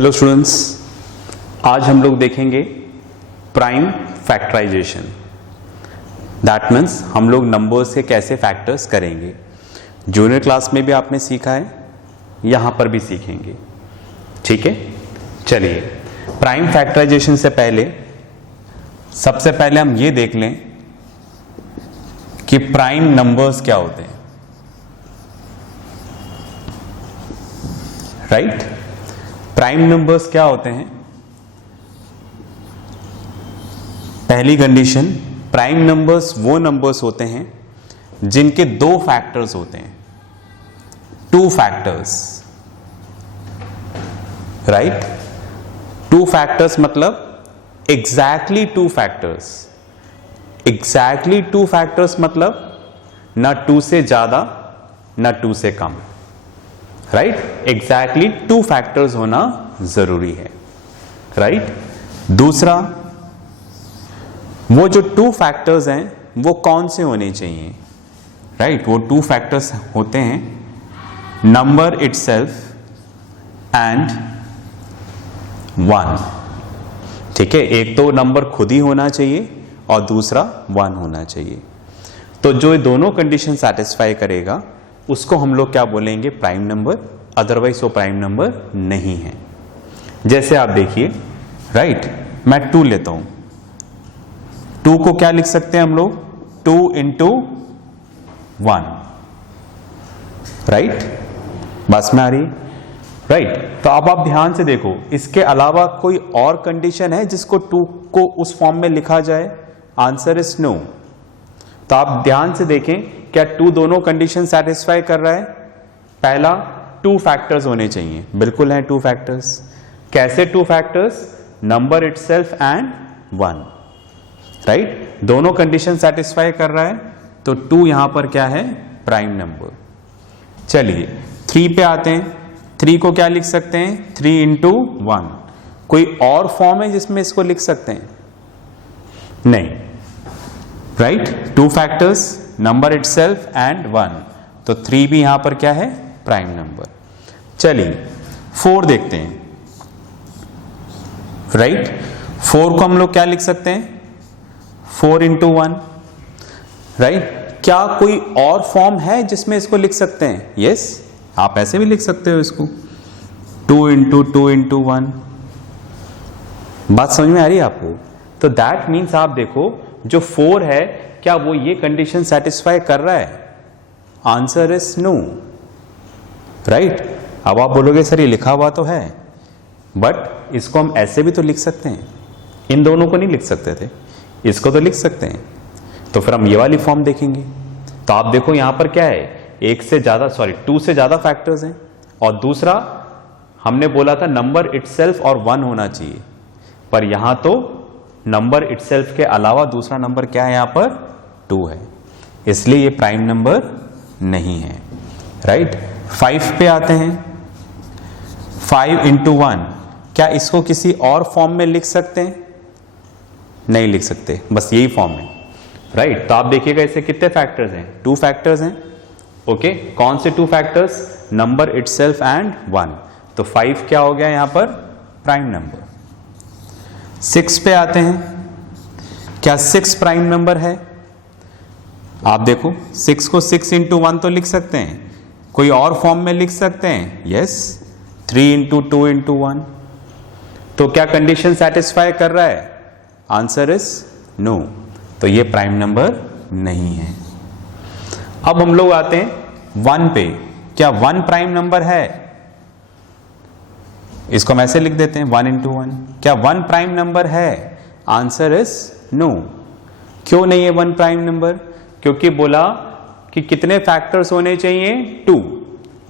Hello students, आज हम लोग देखेंगे प्राइम फैक्टराइजेशन। दैट मीन्स हम लोग नंबर्स के कैसे फैक्टर्स करेंगे। जूनियर क्लास में भी आपने सीखा है, यहाँ पर भी सीखेंगे। ठीक है, चलिए प्राइम फैक्टराइजेशन से पहले सबसे पहले हम ये देख लें कि प्राइम नंबर्स क्या होते हैं। राइट, प्राइम नंबर्स क्या होते हैं? पहली कंडीशन, प्राइम नंबर्स वो नंबर्स होते हैं जिनके दो फैक्टर्स होते हैं, two factors. Right, two factors मतलब exactly two factors. Exactly two factors मतलब ना टू से ज्यादा ना टू से कम। राइट, एग्जैक्टली टू फैक्टर्स होना जरूरी है। राइट, दूसरा, वो जो टू फैक्टर्स हैं वो कौन से होने चाहिए? राइट, वो टू फैक्टर्स होते हैं नंबर इटसेल्फ एंड वन। ठीक है, एक तो नंबर खुद ही होना चाहिए और दूसरा वन होना चाहिए। तो जो दोनों कंडीशन सेटिस्फाई करेगा उसको हम लोग क्या बोलेंगे? Prime number. अदरवाइज वो प्राइम नंबर नहीं है। जैसे आप देखिए, राइट, मैं 2 लेता हूं। 2 को क्या लिख सकते हैं हम लोग? 2 इंटू 1। राइट, बस में आ रही? राइट, तो अब आप ध्यान से देखो, इसके अलावा कोई और कंडीशन है जिसको 2 को उस फॉर्म में लिखा जाए? Answer is no. तो आप ध्यान से देखें, क्या 2 दोनों कंडीशन सेटिस्फाई कर रहा है? पहला, 2 फैक्टर्स होने चाहिए। बिल्कुल है 2 फैक्टर्स। कैसे 2 factors? Number itself and 1। Right, दोनों कंडीशन सेटिस्फाई कर रहा है, तो 2 यहां पर क्या है? Prime number. चलिए 3 पे आते हैं। 3 को क्या लिख सकते हैं? 3 इंटू 1। कोई और फॉर्म है जिसमें इसको लिख सकते हैं? नहीं। Right, 2 factors, number itself and 1, तो 3 भी यहां पर क्या है? Prime number. चलिए 4 देखते हैं। राइट, 4 को हम लोग क्या लिख सकते हैं? 4 इंटू 1। राइट, क्या कोई और फॉर्म है जिसमें इसको लिख सकते हैं? यस, आप ऐसे भी लिख सकते हो इसको, 2 इंटू 2 इंटू 1। बात समझ में आ रही है आपको? तो दैट मीन्स आप देखो, जो 4 है क्या वो ये कंडीशन सेटिस्फाई कर रहा है? Answer is no. राइट, अब आप बोलोगे सर ये लिखा हुआ तो है, बट इसको हम ऐसे भी तो लिख सकते हैं। इन दोनों को नहीं लिख सकते थे, इसको तो लिख सकते हैं। तो फिर हम ये वाली फॉर्म देखेंगे। तो आप देखो यहां पर क्या है? 2 से ज्यादा फैक्टर्स हैं, और दूसरा हमने बोला था नंबर इटसेल्फ और 1 होना चाहिए, पर यहां तो नंबर इटसेल्फ के अलावा दूसरा नंबर क्या है? यहां पर 2 है, इसलिए ये प्राइम नंबर नहीं है। राइट, 5 पे आते हैं। 5 इंटू 1, क्या इसको किसी और फॉर्म में लिख सकते हैं? नहीं लिख सकते, बस यही फॉर्म है। राइट, तो आप देखिएगा इसे कितने फैक्टर्स हैं? 2 फैक्टर्स हैं। ओके, कौन से 2 फैक्टर्स? नंबर इटसेल्फ एंड 1, तो 5 क्या हो गया यहां पर? Prime number. 6 पे आते हैं। क्या 6 प्राइम नंबर है? आप देखो, 6 को 6 इंटू 1 तो लिख सकते हैं, कोई और फॉर्म में लिख सकते हैं? Yes, 3 into 2 into 1। तो क्या कंडीशन सेटिस्फाई कर रहा है? आंसर इज नो, तो ये प्राइम नंबर नहीं है। अब हम लोग आते हैं 1 पे। क्या 1 प्राइम नंबर है? इसको हम ऐसे लिख देते हैं, 1 इंटू 1। क्या 1 प्राइम नंबर है? Answer is no. क्यों नहीं है 1 प्राइम नंबर? क्योंकि बोला कि कितने फैक्टर्स होने चाहिए? 2,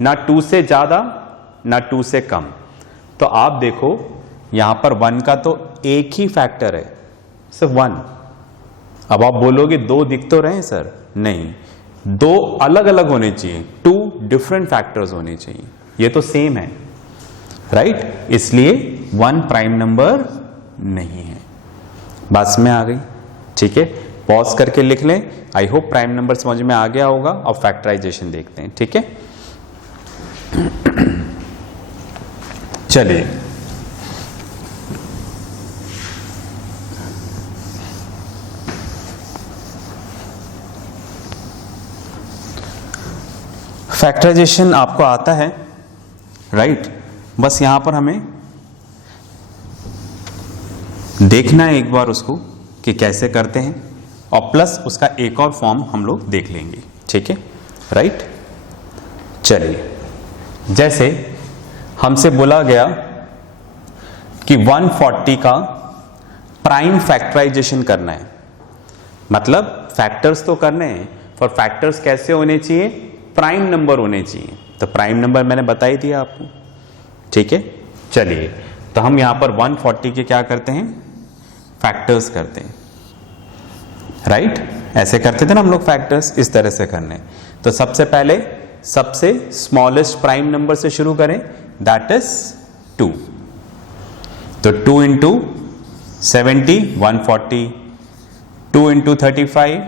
ना 2 से ज्यादा ना 2 से कम। तो आप देखो यहां पर 1 का तो एक ही फैक्टर है, सिर्फ 1। अब आप बोलोगे 2 दिख तो रहे हैं सर, नहीं, 2 अलग अलग होने चाहिए, 2 डिफरेंट फैक्टर्स होने चाहिए, ये तो सेम है। राइट, इसलिए 1 प्राइम नंबर नहीं है। बात में आ गई? ठीक है, पॉज करके लिख लें। आई होप प्राइम नंबर समझ में आ गया होगा। अब फैक्टराइजेशन देखते हैं। ठीक है, चलिए फैक्टराइजेशन आपको आता है, राइट? बस यहां पर हमें देखना है एक बार उसको कि कैसे करते हैं, और प्लस उसका एक और फॉर्म हम लोग देख लेंगे, ठीक है, राइट? चलिए, जैसे हमसे बोला गया कि 140 का प्राइम फैक्टराइजेशन करना है, मतलब फैक्टर्स तो करने हैं, पर फैक्टर्स कैसे होने चाहिए? प्राइम नंबर होने चाहिए। तो प्राइम नंबर मैंने बता ही दिया आपको, ठीक है। चलिए, तो हम यहां पर 140 के क्या करते हैं? फैक्टर्स करते हैं, राइट? ऐसे करते थे ना हम लोग फैक्टर्स, इस तरह से करने। तो सबसे पहले सबसे स्मॉलेस्ट प्राइम नंबर से शुरू करें, दैट इज 2। तो 2 into 70 140, 2 into 35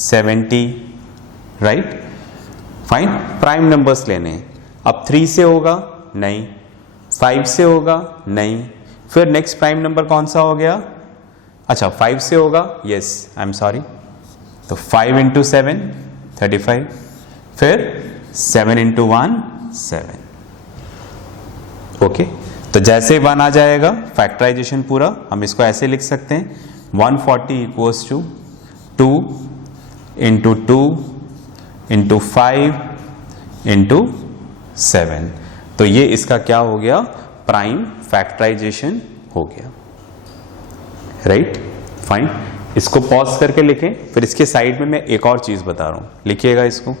70, right? Fine. Prime numbers लेने हैं। अब 3 से होगा? नहीं। 5 से होगा? नहीं। फिर नेक्स्ट प्राइम नंबर कौन सा हो गया? अच्छा, 5 से होगा? Yes, I am sorry. तो 5 इंटू 7 35, फिर 7 इंटू 1 7। ओके, तो जैसे 1 आ जाएगा फैक्टराइजेशन पूरा, हम इसको ऐसे लिख सकते हैं 140 equals to 2 into 2 into 5 into 7। तो ये इसका क्या हो गया? प्राइम फैक्टराइजेशन हो गया, राइट? फाइन। इसको पॉज करके लिखें, फिर इसके साइड में मैं एक और चीज बता रहा हूं, लिखिएगा इसको।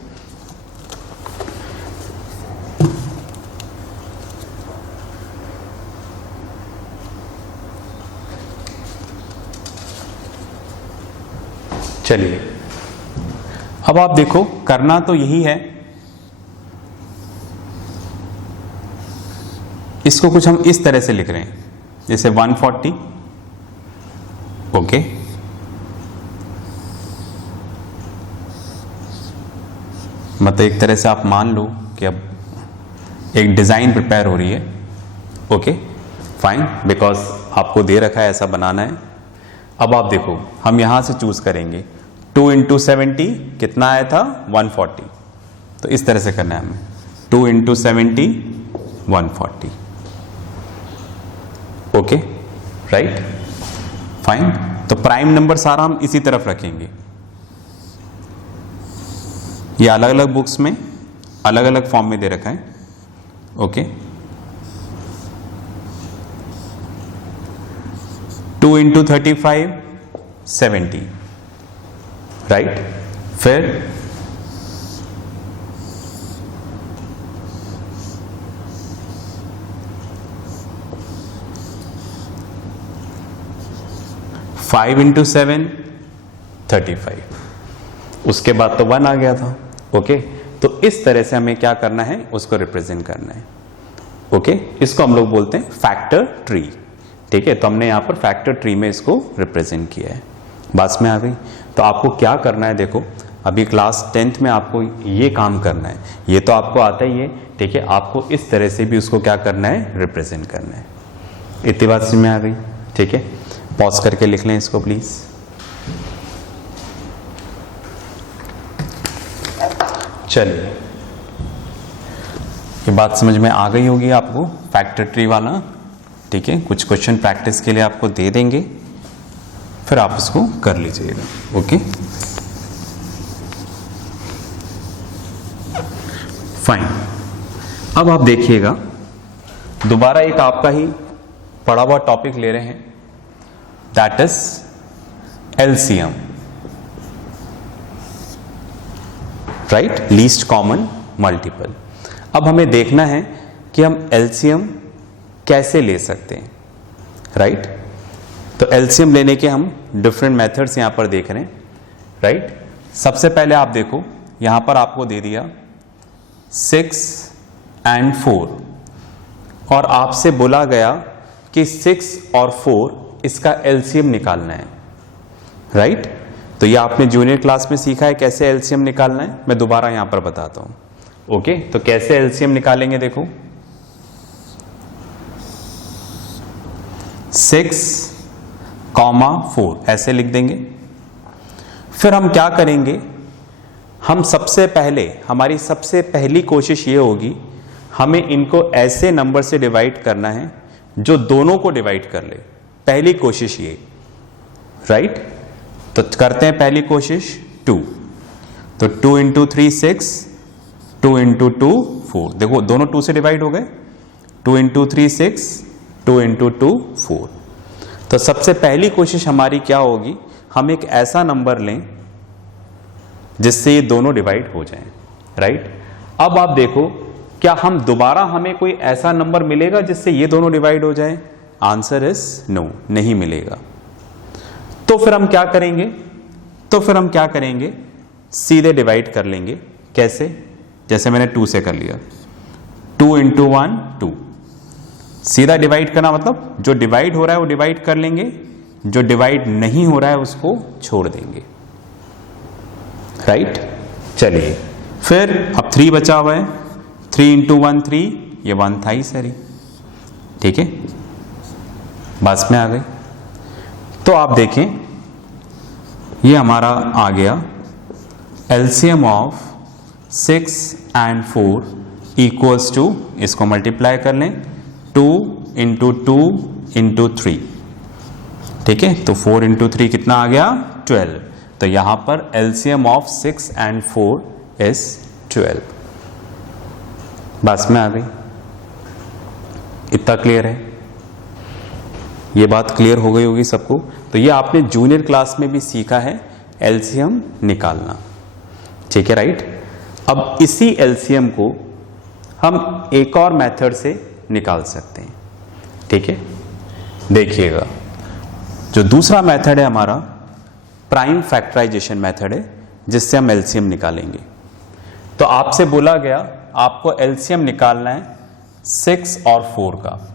चलिए, अब आप देखो, करना तो यही है। इसको कुछ हम इस तरह से लिख रहे हैं, जैसे 140, ओके, मतलब एक तरह से आप मान लो कि अब एक डिजाइन प्रिपेयर हो रही है, ओके, फाइन, बिकॉज आपको दे रखा है ऐसा बनाना है। अब आप देखो, हम यहां से चूज करेंगे 2 इंटू 70 कितना आया था? 140। तो इस तरह से करना है हमें, 2 इंटू 70 140, ओके, राइट? फाइन। तो प्राइम नंबर सारा हम इसी तरफ रखेंगे। ये अलग अलग बुक्स में अलग अलग फॉर्म में दे रखा है, ओके। 2 into 35 70, right? फिर 5 इंटू 7 35, उसके बाद तो 1 आ गया था, ओके। तो इस तरह से हमें क्या करना है? उसको रिप्रेजेंट करना है, ओके। इसको हम लोग बोलते हैं फैक्टर ट्री, ठीक है। तो हमने यहां पर फैक्टर ट्री में इसको रिप्रेजेंट किया है। बात में आ गई? तो आपको क्या करना है, देखो, अभी क्लास 10th में आपको ये काम करना है, ये तो आपको आता ही है, ठीक है। आपको इस तरह से भी उसको क्या करना है? रिप्रेजेंट करना है। इतनी बात समझ में आ गई? ठीक है, पॉज करके लिख लें इसको प्लीज। चलिए, ये बात समझ में आ गई होगी आपको, फैक्टर ट्री वाला, ठीक है। कुछ क्वेश्चन प्रैक्टिस के लिए आपको दे देंगे, फिर आप इसको कर लीजिएगा, ओके, फाइन। अब आप देखिएगा, दोबारा एक आपका ही पढ़ा हुआ टॉपिक ले रहे हैं, that is LCM, right? Least common multiple. अब हमें देखना है कि हम एलसीएम कैसे ले सकते हैं, राइट? तो एलसीएम लेने के हम डिफरेंट मेथड्स यहां पर देख रहे हैं, राइट? सबसे पहले आप देखो, यहां पर आपको दे दिया 6 and 4, और आपसे बोला गया कि 6 और 4 इसका एलसीएम निकालना है, राइट? तो ये आपने जूनियर क्लास में सीखा है कैसे एलसीएम निकालना है, मैं दोबारा यहां पर बताता हूं, ओके? तो कैसे एलसीएम निकालेंगे, देखो 6, 4 ऐसे लिख देंगे। फिर हम क्या करेंगे, हम सबसे पहले, हमारी सबसे पहली कोशिश ये होगी, हमें इनको ऐसे नंबर से डिवाइड करना है जो दोनों को डिवाइड कर ले। पहली कोशिश ये, राइट? तो करते हैं पहली कोशिश 2। तो 2 इंटू 3 6, 2 इंटू 2 4। देखो दोनों 2 से डिवाइड हो गए। 2 इंटू 3 6, 2 इंटू 2 4। तो सबसे पहली कोशिश हमारी क्या होगी, हम एक ऐसा नंबर लें जिससे ये दोनों डिवाइड हो जाएं, राइट? अब आप देखो, क्या हम दोबारा हमें कोई ऐसा नंबर मिलेगा जिससे ये दोनों डिवाइड हो जाएं? आंसर इज नो, नहीं मिलेगा। तो फिर हम क्या करेंगे? सीधे डिवाइड कर लेंगे। कैसे? जैसे मैंने 2 से कर लिया, 2 इंटू 1 2। सीधा डिवाइड करना मतलब जो डिवाइड हो रहा है वो डिवाइड कर लेंगे, जो डिवाइड नहीं हो रहा है उसको छोड़ देंगे, राइट? चलिए फिर अब 3 बचा हुआ है। 3 इंटू 1 3, ये 1 था ही सरी, ठीक है, बस में आ गई। तो आप देखें ये हमारा आ गया LCM of 6 and 4 equals to, इसको मल्टीप्लाई कर लें, 2 इंटू 2 इंटू 3, ठीक है? तो 4 इंटू 3 कितना आ गया? 12। तो यहां पर एलसीएम ऑफ 6 एंड 4 इज 12। बस में आ गई। इतना क्लियर है? ये बात क्लियर हो गई होगी सबको। तो ये आपने जूनियर क्लास में भी सीखा है एलसीएम निकालना, ठीक है, राइट? अब इसी एलसीएम को हम एक और मेथड से निकाल सकते हैं, ठीक है? देखिएगा, जो दूसरा मेथड है हमारा प्राइम फैक्टराइजेशन मेथड है, जिससे हम एलसीएम निकालेंगे। तो आपसे बोला गया आपको एलसीएम निकालना है 6 और 4 का,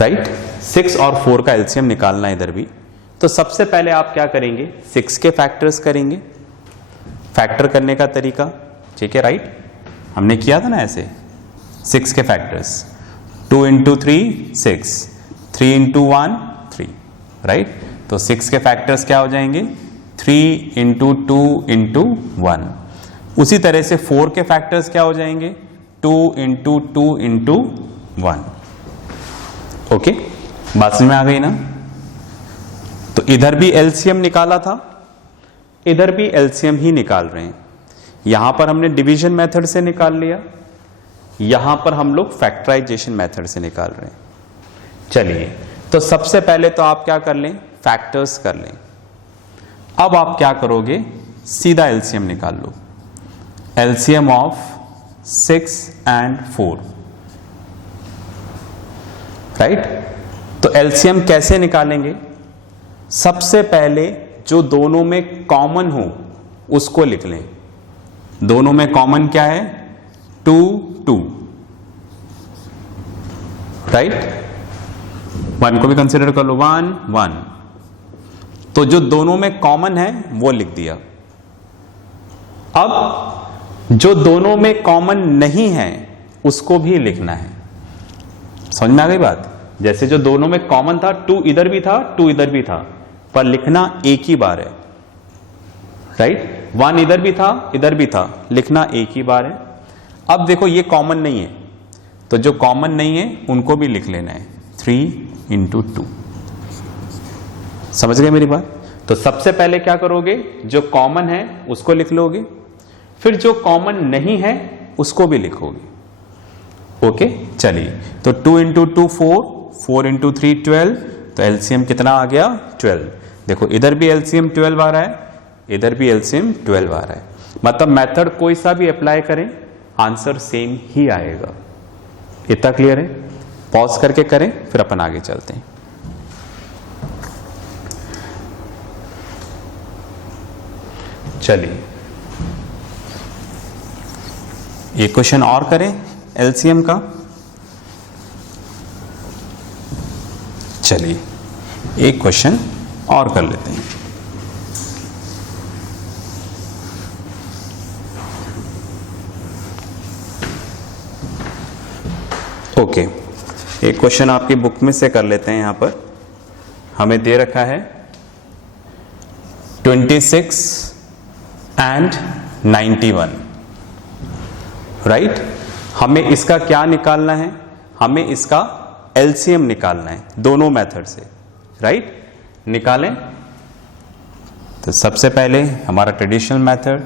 राइट? 6 और 4 का एलसीएम निकालना है इधर भी। तो सबसे पहले आप क्या करेंगे? 6 के फैक्टर्स करेंगे। फैक्टर करने का तरीका, ठीक है, राइट? हमने किया था ना ऐसे, 6 के फैक्टर्स, 2 इंटू 3 6, 3 इंटू 1 3, राइट? तो 6 के फैक्टर्स क्या हो जाएंगे? 3 इंटू 2 इंटू 1। उसी तरह से 4 के फैक्टर्स क्या हो जाएंगे? 2 इंटू 2 इंटू 1। ओके, बात समझ में आ गई ना? तो इधर भी एलसीएम निकाला था, इधर भी एलसीएम ही निकाल रहे हैं। यहां पर हमने डिवीजन मेथड से निकाल लिया, यहां पर हम लोग फैक्टराइजेशन मेथड से निकाल रहे हैं। चलिए, तो सबसे पहले तो आप क्या कर लें? फैक्टर्स कर लें। अब आप क्या करोगे? सीधा एलसीएम निकाल लो। LCM of 6 and 4, right? तो एलसीएम कैसे निकालेंगे? सबसे पहले जो दोनों में कॉमन हो उसको लिख लें। दोनों में कॉमन क्या है? 2 2, राइट? 1 को भी कंसिडर कर लो, 1 1। तो जो दोनों में कॉमन है वो लिख दिया। अब जो दोनों में कॉमन नहीं है उसको भी लिखना है। समझ में आ गई बात? जैसे जो दोनों में कॉमन था, 2 इधर भी था 2 इधर भी था, पर लिखना एक ही बार है, राइट? 1 इधर भी था, लिखना एक ही बार है। अब देखो ये कॉमन नहीं है, तो जो कॉमन नहीं है उनको भी लिख लेना है, 3 इंटू 2। समझ गए मेरी बात? तो सबसे पहले क्या करोगे? जो कॉमन है उसको लिख लोगे, फिर जो कॉमन नहीं है उसको भी लिखोगे। ओके, चलिए, तो 2 इंटू 2 4, 4 इंटू 3 12। तो एलसीएम कितना आ गया? 12। देखो इधर भी एलसीएम 12 आ रहा है, इधर भी एलसीएम 12 आ रहा है। मतलब मेथड कोई सा भी अप्लाई करें आंसर सेम ही आएगा। इतना क्लियर है? पॉज करके करें, फिर अपन आगे चलते हैं। चलिए, ये क्वेश्चन और करें एलसीएम का। चलिए, एक क्वेश्चन और कर लेते हैं। ओके, एक क्वेश्चन आपकी बुक में से कर लेते हैं। यहां पर हमें दे रखा है 26 एंड 91, राइट। हमें इसका क्या निकालना है, हमें इसका एलसीएम निकालना है दोनों मेथड से, राइट। निकालें तो सबसे पहले हमारा ट्रेडिशनल मेथड,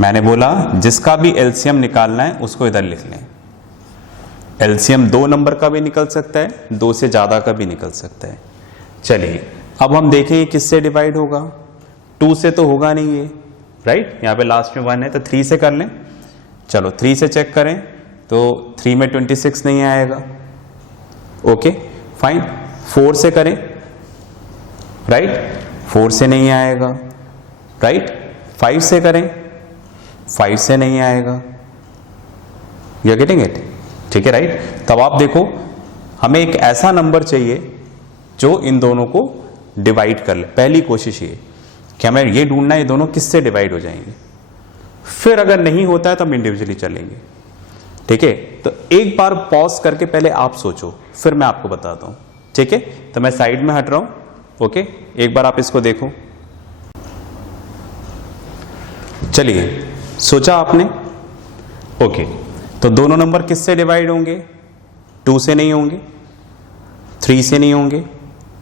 मैंने बोला जिसका भी एलसीएम निकालना है उसको इधर लिख लें। एलसीएम 2 नंबर का भी निकल सकता है, 2 से ज्यादा का भी निकल सकता है। चलिए अब हम देखें ये किससे डिवाइड होगा, 2 से तो होगा नहीं ये, राइट। यहाँ पे लास्ट में 1 है तो 3 से कर लें। चलो 3 से चेक करें तो 3 में 26 नहीं आएगा, ओके फाइन। 4 से करें, राइट, 4 से नहीं आएगा, राइट। 5 से करें, 5 से नहीं आएगा, यू आर गेटिंग इट, ठीक है, राइट। तब आप देखो हमें एक ऐसा नंबर चाहिए जो इन दोनों को डिवाइड कर ले। पहली कोशिश ये कि हमें ये ढूंढना है ये दोनों किससे डिवाइड हो जाएंगे, फिर अगर नहीं होता है तो हम इंडिविजुअली चलेंगे, ठीक है। तो एक बार पॉज करके पहले आप सोचो, फिर मैं आपको बताता हूं, ठीक है। तो मैं साइड में हट रहा हूं, ओके। एक बार आप इसको देखो, चलिए सोचा आपने, ओके। तो दोनों नंबर किससे डिवाइड होंगे, 2 से नहीं होंगे, 3 से नहीं होंगे,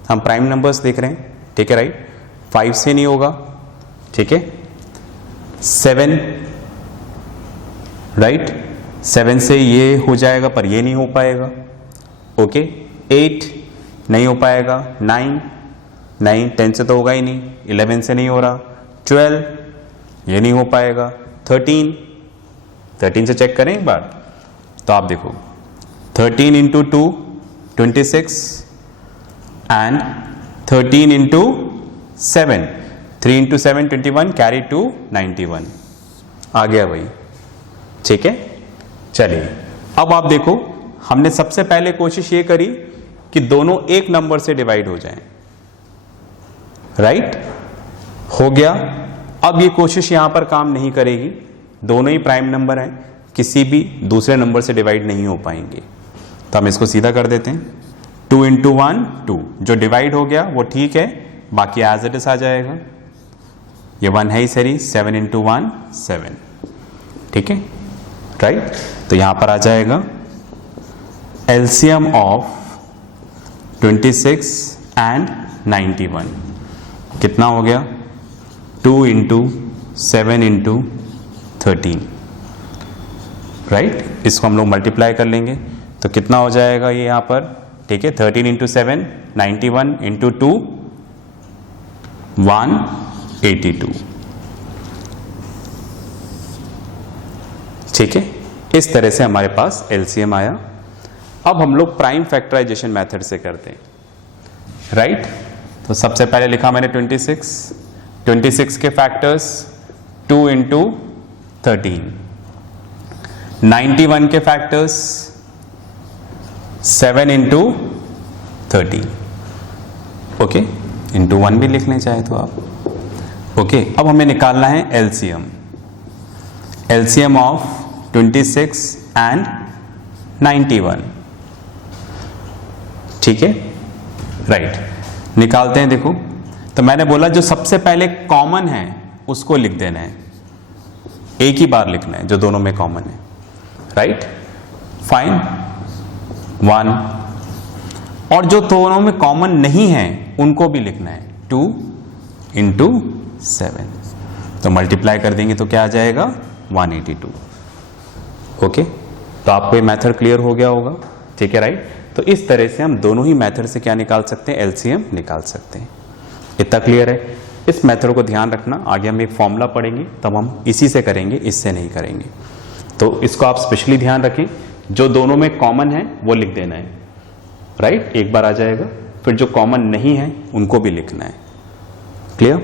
हम प्राइम नंबर्स देख रहे हैं, ठीक है, राइट। 5 से नहीं होगा, ठीक है। 7, राइट, 7 से ये हो जाएगा पर ये नहीं हो पाएगा, ओके। 8 नहीं हो पाएगा, 9 10 से तो होगा ही नहीं, 11 से नहीं हो रहा, 12 ये नहीं हो पाएगा, 13 से चेक करें एक बार तो आप देखो 13 into 2 26 and 13 into 7 3 into 7 21 carry two 91 आ गया भाई, ठीक है। चलिए अब आप देखो हमने सबसे पहले कोशिश ये करी कि दोनों एक नंबर से डिवाइड हो जाएं, राइट, हो गया। अब ये कोशिश यहां पर काम नहीं करेगी, दोनों ही प्राइम नंबर हैं, किसी भी दूसरे नंबर से डिवाइड नहीं हो पाएंगे। तो हम इसको सीधा कर देते हैं, 2 इंटू 1 2, जो डिवाइड हो गया वो ठीक है, बाकी एज इट इज आ जाएगा। ये 1 है ही सही, 7 इंटू 1 7, ठीक है, राइट। तो यहां पर आ जाएगा एलसीएम ऑफ 26 एंड 91 कितना हो गया, 2 इंटू 7 इंटू 13, राइट। इसको हम लोग मल्टीप्लाई कर लेंगे तो कितना हो जाएगा ये यहाँ पर, ठीक है। 13 इंटू 7 91 इंटू 2 182, ठीक है। इस तरह से हमारे पास एलसीएम आया। अब हम लोग प्राइम फैक्टराइजेशन मेथड से करते हैं, राइट। तो सबसे पहले लिखा मैंने 26 के फैक्टर्स 2 इंटू 13, 91 के फैक्टर्स 7 इंटू 13, ओके, इंटू 1 भी लिख लें चाहे तो आप, ओके। अब हमें निकालना है एलसीएम ऑफ 26 एंड 91, ठीक है, राइट। निकालते हैं, देखो तो मैंने बोला जो सबसे पहले कॉमन है उसको लिख देना है, एक ही बार लिखना है जो दोनों में कॉमन है, राइट, फाइन। 1 और जो दोनों में कॉमन नहीं है उनको भी लिखना है, 2 इंटू 7, तो मल्टीप्लाई कर देंगे तो क्या आ जाएगा 182, ओके। तो आपको ये मेथड क्लियर हो गया होगा, ठीक है, राइट। तो इस तरह से हम दोनों ही मेथड से क्या निकाल सकते हैं, एलसीएम निकाल सकते हैं। इतना क्लियर है। इस मेथड को ध्यान रखना, आगे हम एक फॉर्मूला पढ़ेंगे तब हम इसी से करेंगे, इससे नहीं करेंगे। तो इसको आप स्पेशली ध्यान रखें, जो दोनों में कॉमन है वो लिख देना है, राइट, एक बार आ जाएगा। फिर जो कॉमन नहीं है उनको भी लिखना है, क्लियर।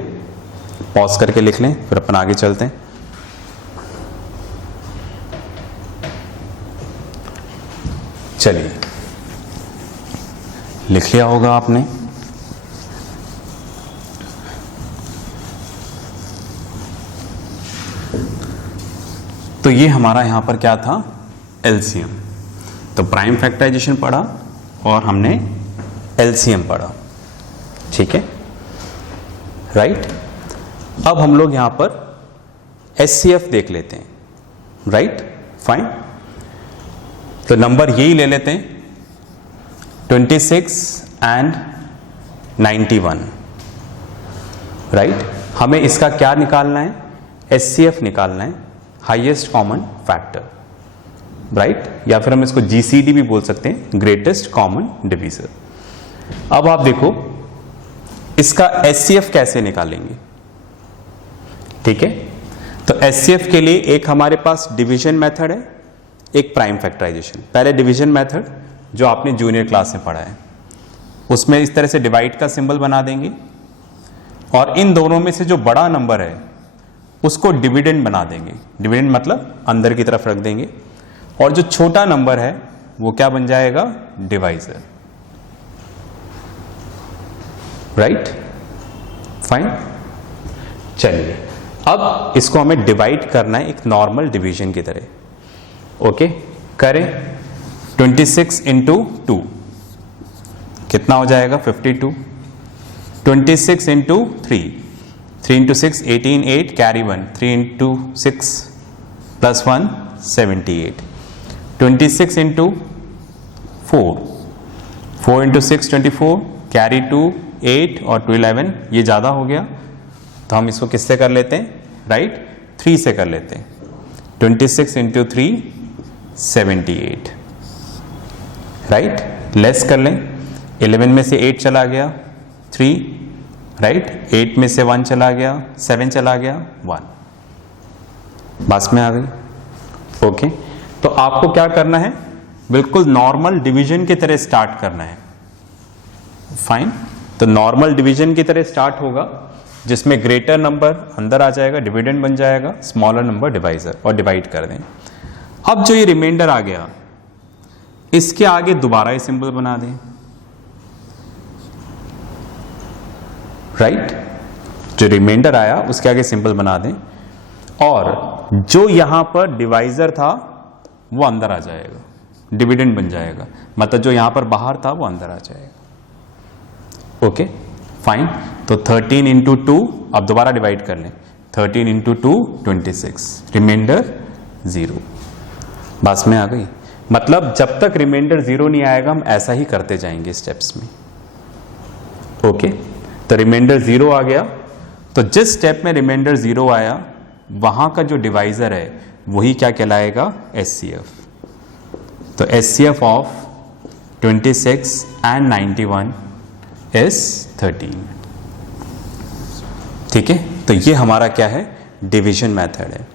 पॉज करके लिख लें, फिर अपन आगे चलते हैं। चलिए, लिख लिया होगा आपने। तो ये हमारा यहां पर क्या था, एलसीएम। तो प्राइम फैक्टराइजेशन पढ़ा और हमने एलसीएम पढ़ा, ठीक है, राइट। अब हम लोग यहां पर HCF देख लेते हैं, राइट, फाइन। तो नंबर यही ले लेते हैं 26 एंड 91, राइट। हमें इसका क्या निकालना है, HCF निकालना है, हाईएस्ट कॉमन फैक्टर, राइट, या फिर हम इसको GCD भी बोल सकते हैं, ग्रेटेस्ट कॉमन डिवीजर। अब आप देखो इसका HCF कैसे निकालेंगे, ठीक है। तो HCF के लिए एक हमारे पास डिवीजन मेथड है, एक प्राइम फैक्टराइजेशन। पहले डिवीजन मेथड जो आपने जूनियर क्लास में पढ़ा है, उसमें इस तरह से डिवाइड का सिंबल बना देंगे और इन दोनों में से जो बड़ा नंबर है उसको डिविडेंड बना देंगे। डिविडेंड मतलब अंदर की तरफ रख देंगे, और जो छोटा नंबर है वो क्या बन जाएगा, डिवाइजर, राइट, फाइन। चलिए अब इसको हमें डिवाइड करना है एक नॉर्मल डिवीजन की तरह। ओके, करें। 26 इंटू 2 कितना हो जाएगा, 52। 26 into 3, 3 into 6 18, 8 carry 1, 3 into 6 plus 1 78। 26 into 4, 4 into 6 24, carry 2 8 और 2 11। ये ज़्यादा हो गया तो हम इसको किससे कर लेते हैं, राइट, 3 से कर लेते हैं। 26 इंटू 3 78, राइट। लेस कर लें, 11 में से 8 चला गया 3, राइट, 8 में से 1 चला गया 7 चला गया 1, बस में आ गई। ओके, तो आपको क्या करना है, बिल्कुल नॉर्मल डिवीजन की तरह स्टार्ट करना है, फाइन। तो नॉर्मल डिवीजन की तरह स्टार्ट होगा, जिसमें ग्रेटर नंबर अंदर आ जाएगा, डिविडेंड बन जाएगा, स्मॉलर नंबर डिवाइजर, और डिवाइड कर दें। अब जो ये रिमाइंडर आ गया इसके आगे दोबारा ये सिंबल बना दें, राइट। जो रिमाइंडर आया उसके आगे सिंबल बना दें, और जो यहां पर डिवाइजर था वो अंदर आ जाएगा, डिविडेंड बन जाएगा, मतलब जो यहां पर बाहर था वो अंदर आ जाएगा। Okay, fine. तो 13 इंटू 2, अब दोबारा डिवाइड कर लें, 13 इंटू 2 26, रिमाइंडर 0, बस में आ गई। मतलब जब तक रिमाइंडर 0 नहीं आएगा हम ऐसा ही करते जाएंगे स्टेप्स में। ओके, तो रिमाइंडर 0 आ गया, तो जिस स्टेप में रिमाइंडर 0 आया वहां का जो डिवाइजर है वही क्या कहलाएगा, HCF। तो HCF ऑफ 26 एंड 91 इज 13, ठीक है। तो ये हमारा क्या है, डिवीजन मेथड है।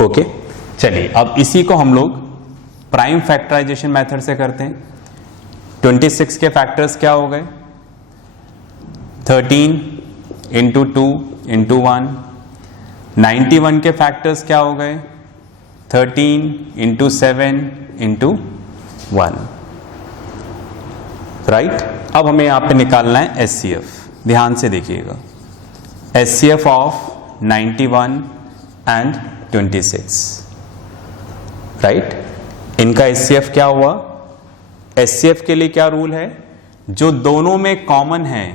ओके, चलिए अब इसी को हम लोग प्राइम फैक्टराइजेशन मेथड से करते हैं। 26 के फैक्टर्स क्या हो गए, 13 इंटू 2 इंटू 1। 91 के फैक्टर्स क्या हो गए, 13 इंटू 7 इंटू 1, राइट। अब हमें यहां पे निकालना है HCF, ध्यान से देखिएगा, HCF ऑफ 91 एंड 26, राइट। इनका HCF क्या हुआ, HCF के लिए क्या रूल है, जो दोनों में कॉमन है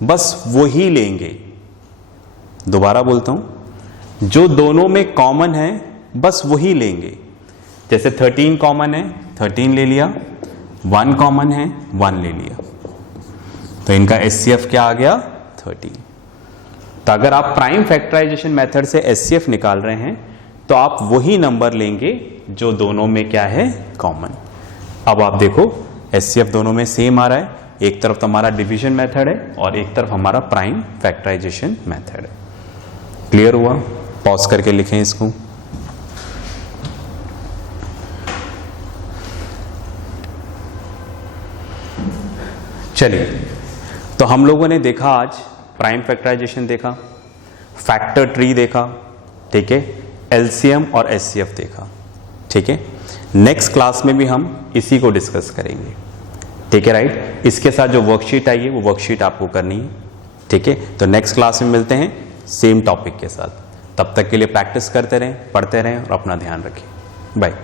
बस वही लेंगे। दोबारा बोलता हूं, जो दोनों में कॉमन है बस वही लेंगे। जैसे 13 कॉमन है 13 ले लिया, 1 कॉमन है 1 ले लिया, तो इनका HCF क्या आ गया, 13। तो अगर आप प्राइम फैक्टराइजेशन मेथड से HCF निकाल रहे हैं तो आप वही नंबर लेंगे जो दोनों में क्या है, कॉमन। अब आप देखो HCF दोनों में सेम आ रहा है, एक तरफ तो हमारा डिवीजन मेथड है और एक तरफ हमारा प्राइम फैक्टराइजेशन मेथड है। क्लियर हुआ, पॉज करके लिखें इसको। चलिए, तो हम लोगों ने देखा आज प्राइम फैक्टराइजेशन देखा, फैक्टर ट्री देखा, ठीक है, LCM और HCF देखा, ठीक है। नेक्स्ट क्लास में भी हम इसी को डिस्कस करेंगे, ठीक है, राइट। इसके साथ जो वर्कशीट आई है वो वर्कशीट आपको करनी है, ठीक है। तो नेक्स्ट क्लास में मिलते हैं सेम टॉपिक के साथ। तब तक के लिए प्रैक्टिस करते रहें, पढ़ते रहें और अपना ध्यान रखें। बाय।